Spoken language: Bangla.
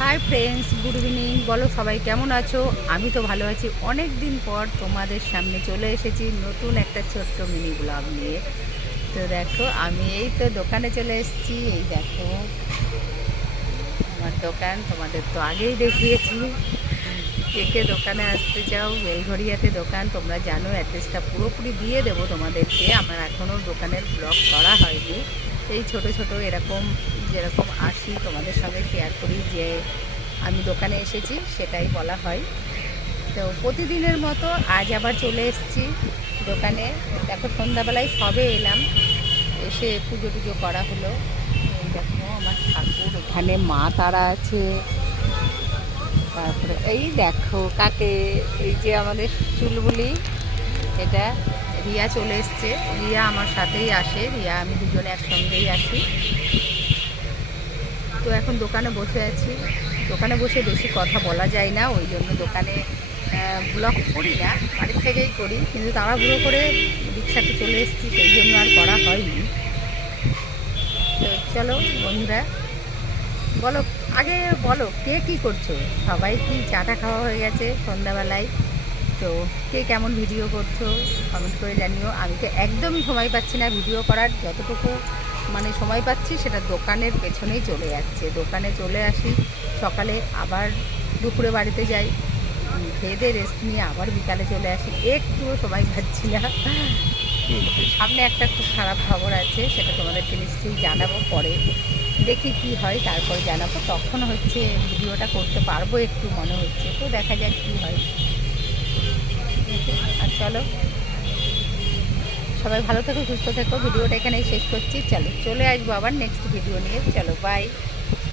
Hi friends, good evening. বলো সবাই কেমন আছো? আমি তো ভালো আছি। অনেক দিন পর তোমাদের সামনে চলে এসেছি নতুন একটা ছোট্ট মিনি ব্লগ নিয়ে। তো দেখো, আমি এই তো দোকানে চলে এসেছি। এই দেখো আমার দোকান, তোমাদের তো আগেই দেখিয়েছি। কে কে দোকানে আসতে চাও, বেলঘড়িয়াতে দোকান, তোমরা জানো। অ্যাড্রেসটা পুরোপুরি দিয়ে দেবো তোমাদেরকে। আমার এখনও দোকানের ব্লগ করা হয়নি। এই ছোট ছোট এরকম যেরকম আসি তোমাদের সঙ্গে শেয়ার করি যে আমি দোকানে এসেছি, সেটাই বলা হয়। তো প্রতিদিনের মতো আজ আবার চলে এসেছি দোকানে। দেখো সন্ধ্যাবেলায় সবে এলাম, এসে পুজো টুজো করা হলো। এই দেখো আমার ঠাকুর, এখানে মা তারা আছে। তারপরে এই দেখো কাকে, এই যে আমাদের চুলবুলি, এটা রিয়া চলে এসছে। রিয়া আমার সাথেই আসে, রিয়া আমি দুজনে একসঙ্গেই আসি। তো এখন দোকানে বসে আছি। দোকানে বসে বেশি কথা বলা যায় না, ওই জন্য দোকানে ব্লগ করি না, বাড়ির থেকেই করি। কিন্তু তাড়াহুড়ো করে রিক্সাতে চলে এসেছি, সেই জন্য আর করা হয়নি। তো চলো বন্ধুরা, বলো আগে, বলো কে কী করছো? সবাই কি চাটা খাওয়া হয়ে গেছে সন্ধ্যাবেলায়? তো কে কেমন ভিডিও করছো কমেন্ট করে জানিও। আমি তো একদমই সময় পাচ্ছি না ভিডিও করার। যতটুকু মানে সময় পাচ্ছি সেটা দোকানের পেছনেই চলে যাচ্ছে। দোকানে চলে আসি সকালে, আবার দুপুরে বাড়িতে যাই, খেয়ে দিয়ে রেস্ট নিয়ে আবার বিকালে চলে আসি। একটুও সময় পাচ্ছি না। কিন্তু সামনে একটা খুব খারাপ খবর আছে, সেটা তোমাদেরকে নিশ্চয়ই জানাবো পরে। দেখি কি হয়, তারপর জানাবো। তখন হচ্ছে ভিডিওটা করতে পারবো একটু মনে হচ্ছে, তো দেখা যাক কী হয়। আর চলো, সবাই ভালো থেকো, সুস্থ থেকো। ভিডিওটা এখানেই শেষ করছি। চলো, চলে আসবো আবার নেক্সট ভিডিও নিয়ে। চলো, বাই।